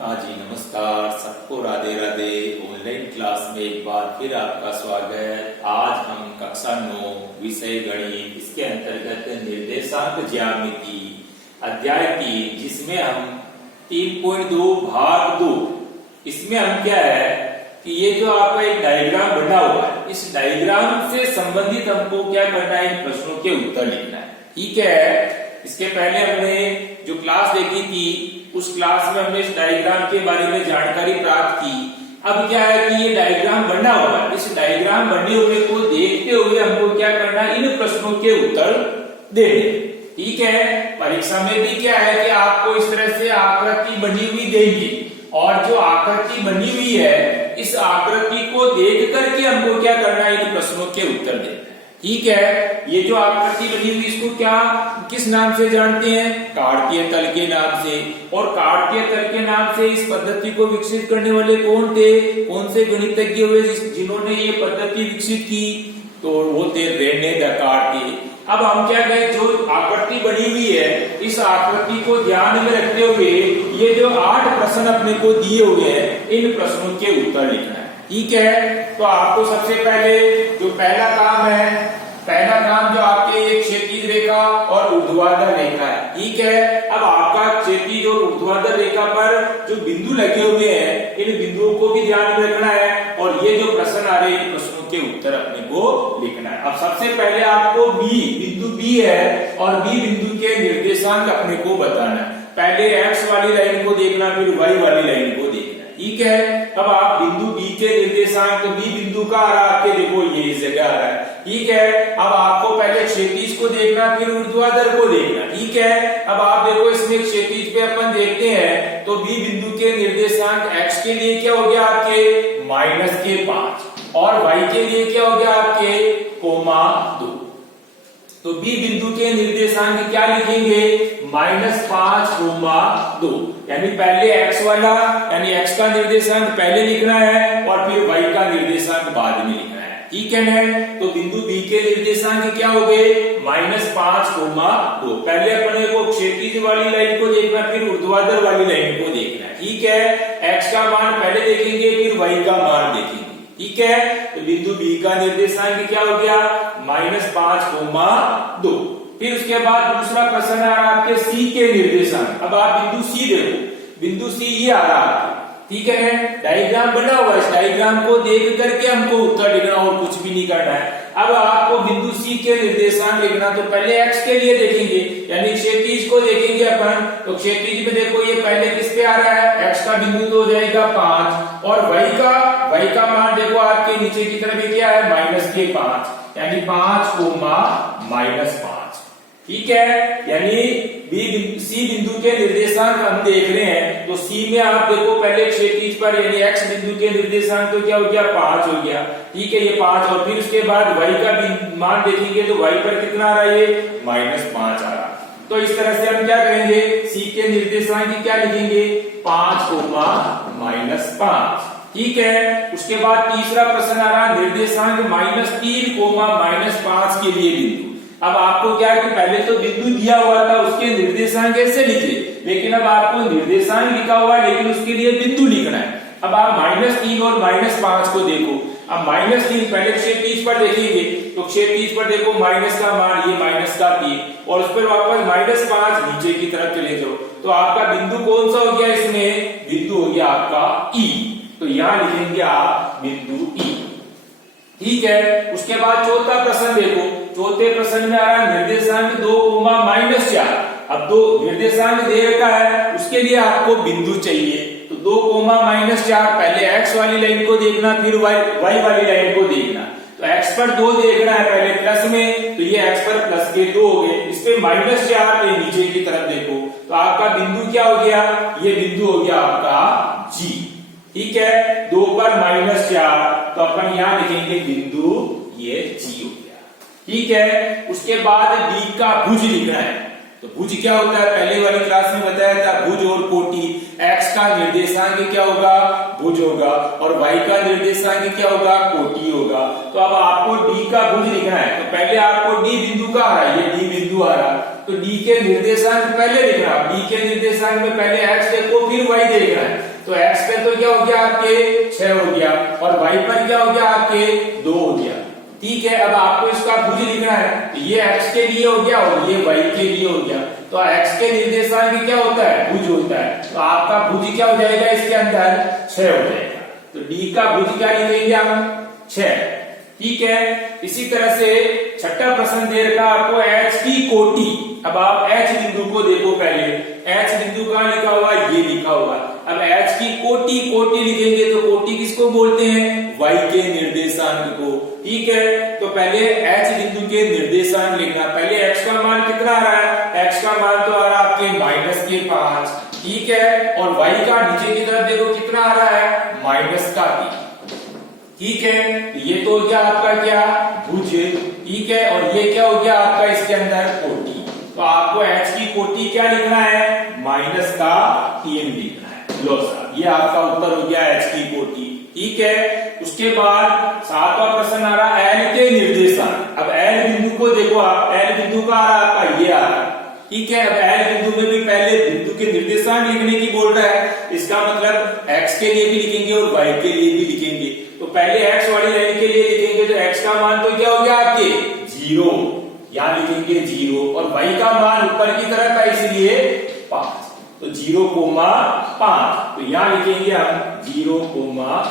हाँ जी, नमस्कार सबको, राधे राधे। ऑनलाइन क्लास में एक बार फिर आपका स्वागत। आज हम कक्षा 9 विषय गणित, इसके अंतर्गत निर्देशांक ज्यामिति अध्याय 3, जिसमें हम 3.2 भाग 2, इसमें हम क्या है कि ये जो आपका एक डायग्राम बना हुआ है, इस डायग्राम से संबंधित हमको क्या करना है, इन प्रश्नों के उत्तर लिखना है। ठीक है, इसके पहले हमने जो क्लास देखी थी, उस क्लास में हमने इस डायग्राम के बारे में जानकारी प्राप्त की। अब क्या है कि ये डायग्राम बना हुआ है, इस डायग्राम बने हुए को देखते हुए हमको क्या करना है, इन प्रश्नों के उत्तर देने। ठीक है, परीक्षा में भी क्या है कि आपको इस तरह से आकृति बनी हुई देंगे, और जो आकृति बनी हुई है, इस आकृति को देख करके हमको क्या करना है, इन प्रश्नों के उत्तर देना है। ठीक है, ये जो आकृति बनी हुई, इसको क्या किस नाम से जानते हैं? कार्तीय तल के नाम से। और कार्तीय तल के नाम से इस पद्धति को विकसित करने वाले कौन थे? कौन से गणितज्ञ हुए जिन्होंने ये पद्धति विकसित की? तो वो थे रेने देकार्त। अब हम क्या कहें, जो आकृति बनी हुई है, इस आकृति को ध्यान में रखते हुए ये जो 8 प्रश्न अपने को दिए हुए हैं, इन प्रश्नों के उत्तर लिखना है। ठीक है, तो आपको सबसे पहले जो पहला काम है, पहला काम जो आपके एक क्षैतिज रेखा और ऊर्ध्वाधर रेखा है। ठीक है, अब आपका क्षैतिज और ऊर्ध्वाधर रेखा पर जो बिंदु लगे हुए हैं, इन बिंदुओं को भी ध्यान में रखना है, और ये जो प्रश्न आ रहे हैं, इन प्रश्नों के उत्तर अपने को लिखना है। अब सबसे पहले आपको बिंदु बी है, और बी बिंदु के निर्देशांक अपने को बताना है। पहले एक्स वाली लाइन को देखना, फिर वाई वाली लाइन को देखना। ठीक है, अब आप बिंदु बी के निर्देशांक, बी बिंदु का आ रहा है आपके, देखो ये इस जगह आ रहा है। ठीक है, अब आपको पहले क्षैतिज को देखना, फिर ऊर्ध्वाधर को देखना। ठीक है, अब आप देखो इसमें क्षैतिज पे अपन देखते हैं, तो बी बिंदु के निर्देशांक एक्स के लिए क्या हो गया आपके -5, और वाई के लिए क्या हो गया आपके -2। तो बी बिंदु के निर्देशांक क्या लिखेंगे? -5, 2, यानी पहले x वाला, यानी x का निर्देशांक पहले लिखना है, और फिर y का निर्देशांक बाद में लिखना है। ठीक है ना? तो बिंदु B के निर्देशांक क्या हो गए? -5, 2। पहले अपने को क्षैतिज वाली लाइन को देखना, फिर ऊर्ध्वाधर वाली लाइन को देखना है। ठीक है, x का मान पहले देखेंगे, फिर y का मान देखेंगे। ठीक है, तो बिंदु B का निर्देशांक क्या हो गया? -5, 2। फिर उसके बाद दूसरा प्रश्न आ रहा है आपके C के निर्देशांक। अब आप बिंदु C देखो, बिंदु C ये आ रहा है। ठीक है, डायग्राम बना हुआ है, इस डायग्राम को देख करके हमको उत्तर लिखना, और कुछ भी नहीं करना है। अब आपको बिंदु C के निर्देशांक लिखना, तो पहले x के लिए देखेंगे, यानी क्षैतिज को देखेंगे अपन। तो क्षैतिज में देखो ये पहले किस पे आ रहा है, x का बिंदु तो हो जाएगा 5, और y का मान देखो आपके नीचे की तरफ क्या है, -5, यानी 5, -5। ठीक है, यानी सी बिंदु के निर्देशांक हम देख रहे हैं, तो सी में आप देखो पहले क्षैतिज पर, यानी एक्स बिंदु के निर्देशांक तो क्या हो गया, 5 हो गया। ठीक है, ये 5, और फिर उसके बाद वाई का मान देखेंगे, तो वाई पर कितना आ रहा है, ये -5 आ रहा। तो इस तरह से हम क्या करेंगे, सी के निर्देशांक क्या लिखेंगे, 5, -5। ठीक है, उसके बाद तीसरा प्रश्न आ रहा, निर्देशांक -3, -5 के लिए बिंदु। अब आपको क्या है कि पहले तो बिंदु दिया हुआ था, उसके निर्देशांक कैसे लिखे, लेकिन अब आपको निर्देशांक लिखा हुआ है, लेकिन उसके लिए बिंदु लिखना है। अब आप -3 और -5 को देखो। अब -3 पहले क्षैतिज पर देखेंगे, तो क्षैतिज पर देखो माइनस का मान, ये -3, और उस पर वापस -5 नीचे की तरफ चले जाओ, तो आपका बिंदु कौन सा हो गया, इसमें बिंदु हो गया आपका E। तो यहां लिखेंगे आप बिंदु E। ठीक है, उसके बाद चौथा प्रश्न देखो, चौथे प्रश्न में आ रहा है निर्देशांक 2, -4। अब 2 निर्देशांक दे रखा है, उसके लिए आपको बिंदु चाहिए। तो 2, -4, पहले x वाली लाइन को देखना, फिर y वाली लाइन को देखना। तो x पर 2 देखना है पहले प्लस में, तो ये x पर प्लस के 2 हो गए। इस पे -4 पे नीचे की तरफ देखो, तो आपका बिंदु क्या हो गया, ये बिंदु हो गया आपका G। ठीक है, 2 पर -4, तो अपन यहां लिखेंगे बिंदु ये G हो गया। ठीक है, उसके बाद D का भुज लिखना है। तो भुज क्या होता है, पहले वाली क्लास में बताया था, भुज और कोटि। x का निर्देशांक क्या होगा, भुज होगा, और y का निर्देशांक क्या होगा, कोटि होगा। तो अब आपको D का भुज लिखना है, तो पहले आपको D बिंदु का आ रहा है, ये D बिंदु आ रहा है, तो डी के निर्देशांक पहले लिखना। डी के निर्देशांक में पहले x देखो फिर y देखना है। तो x पे तो क्या हो गया आपके 6 हो गया और y पर क्या हो गया आपके 2 हो गया। ठीक है, अब आपको इसका भुज लिखना है। तो ये x के लिए हो गया और ये y के लिए हो गया। तो x के निर्देशांक क्या होता है? भुज होता है। तो आपका भुज क्या हो जाएगा इसके अंदर? 6 हो जाएगा। तो डी का भुज क्या लिखेंगे हम? 6। ठीक है, इसी तरह से छठा प्रश्न दे रखा आपको h की कोटि। अब आप h बिंदु को देखो पहले। h बिंदु कहां लिखा हुआ? ये लिखा हुआ। अब h की कोटि, कोटि लिखेंगे तो कोटि किसको बोलते हैं? y के निर्देशांक को। ठीक है, तो पहले h बिंदु के निर्देशांक लिखना। पहले x का मान कितना आ रहा है? x का मान तो आ रहा है आपके -5। ठीक है, और y का नीचे की तरफ देखो कितना आ रहा है? -3। ठीक है, ये तो हो गया आपका क्या? भुज। ठीक है, और ये क्या हो गया आपका इसके अंदर? कोटि। तो आपको h की कोटि क्या लिखना है? -3 लिखना है। लो साहब, ये आपका उत्तर हो गया h की कोटि। ठीक है, उसके बाद 7वां प्रश्न आ रहा है l के निर्देशांक। अब l बिंदु को देखो आप, l बिंदु का आ रहा है आपका ये आ रहा है। ठीक है, अब l बिंदु में भी पहले बिंदु के निर्देशांक लिखने की बोल रहा है। इसका मतलब x के लिए भी लिखेंगे और y के लिए भी लिखेंगे। तो पहले x वाली लाइन के लिए लिखेंगे तो x का मान तो क्या हो गया आपके? 0। यहां लिखेंगे 0 और y का मान ऊपर की तरफ है इसलिए 5। तो 0,5। तो यहां लिखेंगे हम 0,5।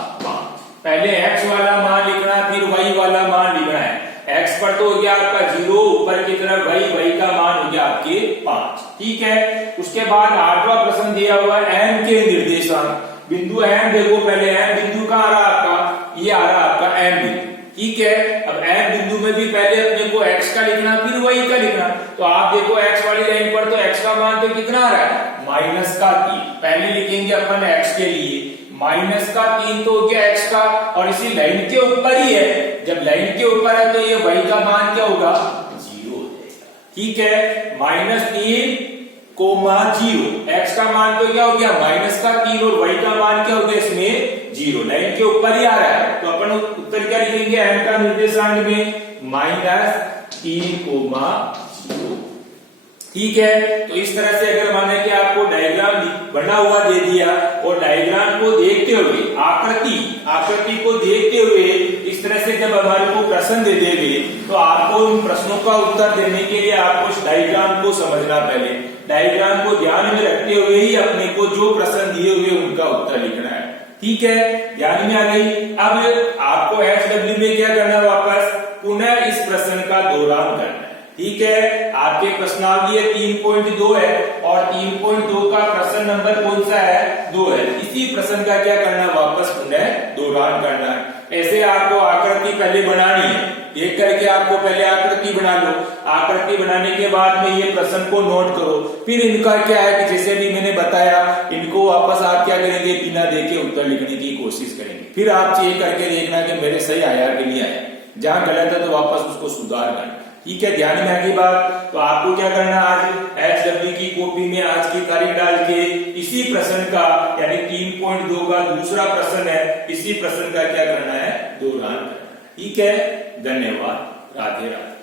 पहले x वाला मान लिखना फिर y वाला मान लिखना है। x पर तो हो गया आपका 0, ऊपर की तरफ y का मान हो गया आपके 5। ठीक है, उसके बाद 8वां प्रश्न दिया हुआ है m के निर्देशांक। बिंदु m देखो पहले, m बिंदु का आ रहा है आपका? ये आ रहा है आपका m बिंदु। ठीक है, अब m बिंदु में भी पहले अपने को x का लिखना फिर y का लिखना। तो आप देखो x वाली लाइन पर तो x का मान तो कितना आ रहा है? -3। पहले लिखेंगे अपन x के लिए -3 तो हो गया x का, और इसी लाइन के ऊपर ही है। जब लाइन के ऊपर है तो ये y का मान क्या होगा? 0 हो जाएगा। ठीक है, -3,0 x का मान तो क्या हो गया? -3 और y का मान क्या हो गया इसमें? 0। लाइन के ऊपर ही आ रहा है तो अपन उत्तर क्या लिखेंगे? m का निर्देशांक में -3,0। ठीक है, तो इस तरह से अगर माने कि आपको डायग्राम बना हुआ दे दिया और डायग्राम को देखते हुए आकृति को देखते हुए इस तरह से जब हमारे को प्रश्न दे देंगे तो आपको उन प्रश्नों का उत्तर देने के लिए आपको उस डायग्राम को समझना। पहले डायग्राम को ध्यान में रखते हुए ही अपने को जो प्रश्न दिए हुए उनका उत्तर लिखना है। ठीक है, ध्यान में आ गई। अब आपको HW में क्या करना है? वापस पुनः इस प्रश्न का दोहरान करना है। ठीक है, आपके प्रश्नावली 3.2 है और 3.2 का प्रश्न नंबर कौन सा है? 2 है। इसी प्रश्न का क्या करना है? वापस पुनः दोहरान करना है। ऐसे आपको आकृति पहले बनानी है। देख करके आपको पहले आकृति बना लो। आकृति बनाने के बाद में ये प्रश्न को नोट करो। फिर इनका क्या है कि जैसे भी मैंने बताया, इनको वापस आप क्या करेंगे? बिना देखे उत्तर लिखने की कोशिश करेंगे। फिर आप चेक करके देखना कि मेरे सही आया कि नहीं आया। जहां गलत है तो वापस उसको सुधार करना। ठीक है, ध्यान में आगे बात। तो आपको क्या करना? आज HW की कॉपी में आज की तारीख डाल के इसी प्रश्न का यानी 3.2 का दूसरा प्रश्न है, इसी प्रश्न का क्या करना है? दोहरान करना है। ठीक है, धन्यवाद। राधे राधे।